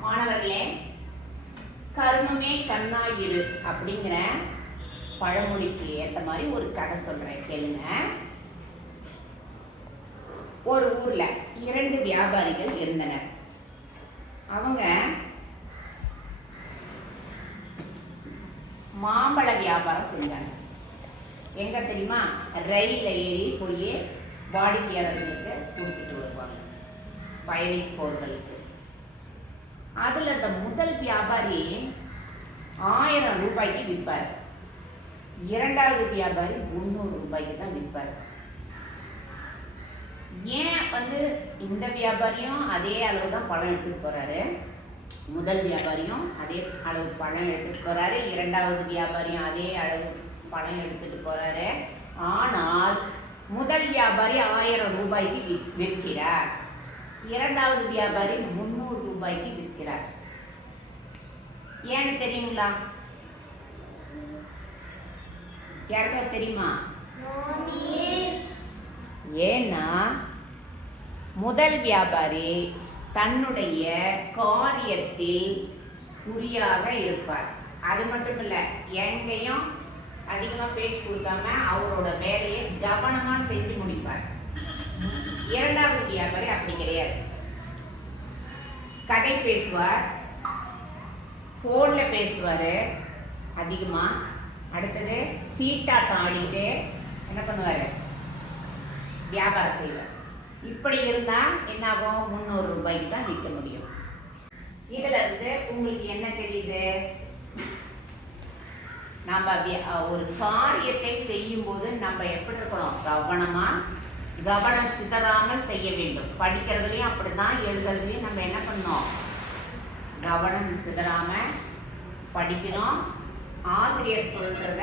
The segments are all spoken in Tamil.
மாணவர்களே கர்மமே கண்ணாயிரு அப்படிங்கிற பழமொழிக்கு ஏத்த மாதிரி ஒரு கதை சொல்றேன் கேளுங்க. ஒரு ஊர்ல இரண்டு வியாபாரிகள் இருந்தனர். அவங்க மாம்பழ வியாபாரம் செஞ்சாங்க. எங்க தெரியுமா? ரயிலில் ஏறி போய் வாடிக்கையாளர்களுக்கு கொடுத்துட்டு வருவாங்க. பயணிக்கு அதில் அந்த முதல் வியாபாரி ஆயிரம் ரூபாய்க்கு விற்பார். இரண்டாவது வியாபாரி முந்நூறு ரூபாய்க்கு தான் விற்பார். ஏன் வந்து இந்த வியாபாரியும் அதே அளவு தான் பழம் எடுத்துகிட்டு போகிறாரு முதல் வியாபாரியும் அதே அளவு பழம் எடுத்துகிட்டு போகிறாரு இரண்டாவது வியாபாரியும் அதே அளவு பழம் எடுத்துட்டு போகிறாரு ஆனால் முதல் வியாபாரி ஆயிரம் ரூபாய்க்கு விற்கிறார். இரண்டாவது வியாபாரி முன் ரூபாய்க்கு விற்கிறார் ஏன்னு தெரியுங்களா? யாருக்கா தெரியுமா? ஏன்னா முதல் வியாபாரி தன்னுடைய காரியத்தில் குறியாக இருப்பார். அது மட்டும் இல்லை எங்கேயும் அதிகமாக பேச்சு கொடுக்காம அவரோட வேலையை கவனமாக செஞ்சு முடிப்பார். இரண்டாவது வியாபாரி அப்படி கிடையாது. கதை பேசுவார் ஃபோனில் பேசுவார். அதிகமாக அடுத்தது சீட்டாட்டம் ஆடிட்டு என்ன பண்ணுவார்? வியாபாரம் செய்வார். இப்படி இருந்தால் என்ன ஆகும் முந்நூறு ரூபாய்க்கு தான் விற்க முடியும். இதில் இருந்து உங்களுக்கு என்ன தெரியுது? நம்ம வியா- ஒரு காரியத்தை செய்யும்போது நம்ம எப்படி இருக்கணும்? கவனமாக கவனம் சிதறாமல் செய்ய வேண்டும். படிக்கிறதுலயும் அப்படிதான் எழுதுறதுலையும் நம்ம என்ன பண்ணோம்? கவனம் சிதறாம படிக்கணும். ஆசிரியர் சொல்றத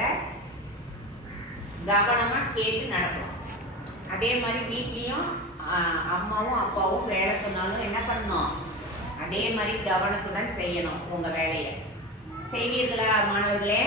கவனமா கேட்டு நடக்கணும். அதே மாதிரி வீட்லேயும் அம்மாவும் அப்பாவும் வேலை சொன்னாலும் என்ன பண்ணணும்? அதே மாதிரி கவனத்துடன் செய்யணும் உங்க வேலையை. செய்வீர்களா மாணவர்களே?